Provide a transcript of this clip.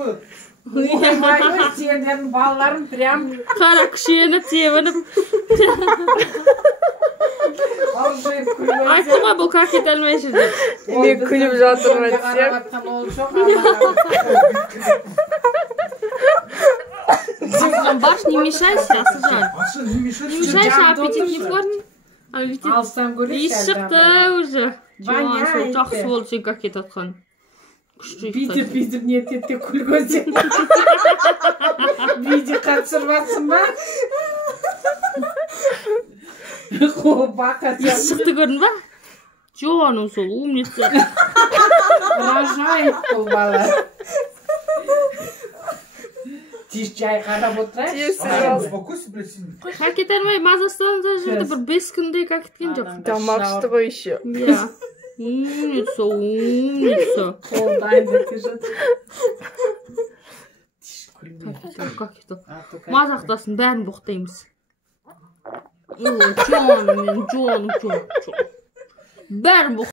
ғой. Ойбай, сендердің балаларың прям Қара күшені тебініп. Айтты ғой бұл как ете алмай жүр деп. Мен күліп жатырмын десем. Баш, не мешайся, Асылжан. Не мешайся. Не мешайся, аппетит не портни. алсам көрейші. Иіс шықты уже. Жуан, сол жақсы болды сен как ет атқан. Бүйтіп не етеді күлген сен. Видео қатсырмасын ба? Иіс шықты көрдің ба? Жуаным сол, умница. Рожает бұл бала. Тиіс жай қарап отырайын. Успокойся, блядь, сен. Как ете алмай мазасызданып жүрді, бір 5 күндей как еткен жоқ. Тамақ ішті ғой еще. Ja. Умница, умница. Как это? Мазақтасын бәрін боқтаймыз. Жоным мен, жоным. Бәрін боқтаймыз.